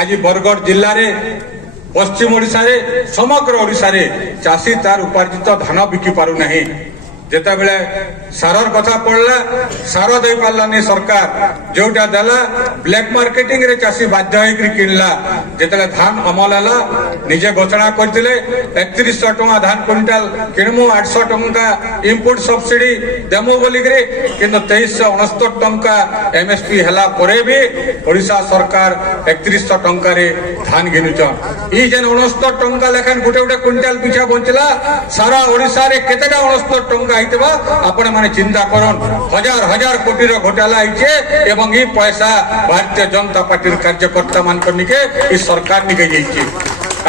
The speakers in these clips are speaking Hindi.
आज बरगढ़ जिले में पश्चिम ओडिशा रे समग्र ओडिशा रे चाषी तार उपार्जित धान बिकी पारु नहीं। जेते बेले सारर कथा पड़ला सार दे पारलानी सरकार जोटा देला ब्लैक मार्केटिंग रे चाषी बाध्य होई किनला। जेते धान अमल हला निजे घोषणा करथिले 3100 टका धान क्विंटल किनमु 800 टका इंपोर्ट सब्सिडी देमु बोली करे किंतु 2369 टका एमएसपी हला परे भी ओडिशा सरकार 3100 टका रे धान गिनुचन। ई जेन 69 टका लेखन गुटे गुटे क्विंटल पिछा बंचला सारा ओडिशा रे केतेटा 69 टका आपण माने चिंता करन। हजार हजार कोटी रो घोटाला आइछे एवं ई पैसा भारतीय जनता पार्टी कार्यकर्ता मान निके ई सरकार निके जाइछे।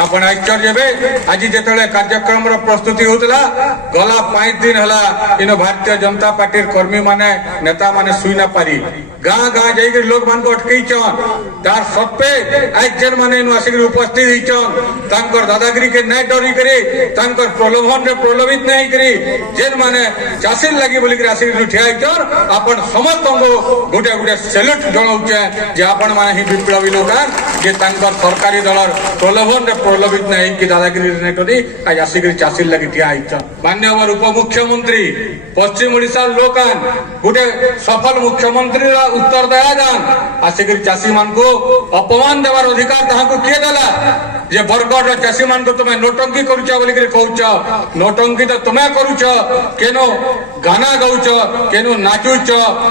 आपण आश्चर्य हेबे आज जेतले कार्यक्रम रो प्रस्तुति होतला गला 5 दिन हला इन भारतीय जनता पार्टी कर्मी माने नेता माने सुई ना पारी गाँ गाँ जाइक लोक मान को अटकईचन तार सत्वे आज जेन माने इन आसिक उपस्थित होइचन तांकर दादागिरी के नै डरी करे तांकर प्रलोभन रे प्रलोभित नै करी जेन माने चाषी लगी बोली के आसिक ठिया होइचन आपण समस्त को गोटे गोटे सैल्यूट जणाउचे जे आपण माने ही विप्लवी लोकान जे तांकर सरकारी दलर प्रलोभन रे प्रलोभित नै कि दादागिरी नै करी आज आसिक चाषी लगी ठिया होइचन। माननीय उप मुख्यमंत्री पश्चिम ओडिशा लोकान गोटे सफल मुख्यमंत्री उत्तर दया जान आसिक चाषी मान को अपमान देवार अधिकार ताहाको किए देला जे बरगढ़ चाषी मान को तुमे नोटंकी करूछ बोली के कहूछ। नोटंकी तो तुमे करूछ केनो गाना गाउछ केनो नाचुछ।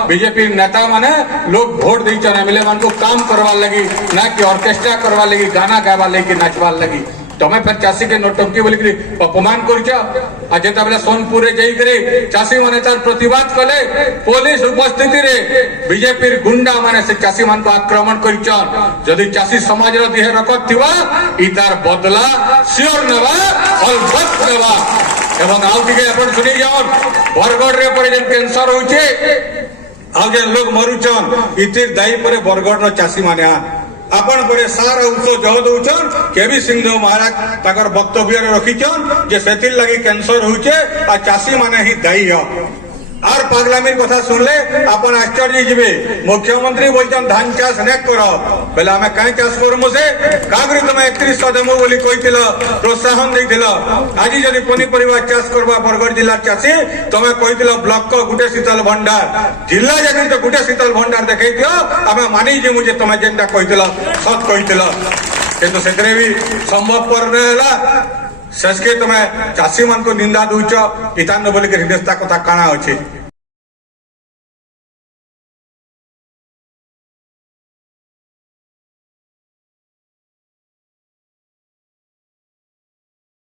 बीजेपी नेता माने लोग वोट दैछन एमएलए मान को काम करवा लगी ना कि ऑर्केस्ट्रा करवा लगी गाना गावा लगी नाचवा लगी। तमे फिर चाषी के नोटंकी बोली के अपमान करूछ। आज जेता बेले सोनपुर रे जाई करे चाषी माने तार प्रतिवाद कले पुलिस उपस्थिति रे बीजेपी गुंडा माने से चाषी मान को आक्रमण करिछन। जदि चाषी समाज रो देह रखत थिबा ई तार बदला सियोर नेबा अलबत नेबा। एवं आउ दिके अपन सुनी जाओ बरगढ़ रे पर जेन कैंसर होइछे आ जे लोग मरुछन इतिर दाई परे बरगढ़ रो चाषी माने आपण परे सारा उच्च जह दउछन केबी सिंह महाराज ताकर वक्तव्य रखिछन जे सेतिर लगी कैंसर होइछे आ चाषी माने ही दायी ह। आर पागलामीर कथा सुनले आपण आश्चर्य जिबे मुख्यमंत्री बोलछन धान चाष ने करो बेला हमें काई चाष करमु से कागरी तुमे 3100 देमु बोली कहितिल प्रोत्साहन दैतिल। आज जदि पनीपरिवा चाष करबा बरगढ़ जिला चाषी तुमे कहितिल ब्लॉक को गुटे शीतल भंडार जिला जगन तो गुटे शीतल भंडार देखै दियो हमें मानी जे मुझे तुमे जेंटा कहितिल सत कहितिल किंतु सेतरे भी संभवपर नेला शेष के तुमे चाषी मान को निंदा दूच इतान बोली के हृदयता कथा काना अछि।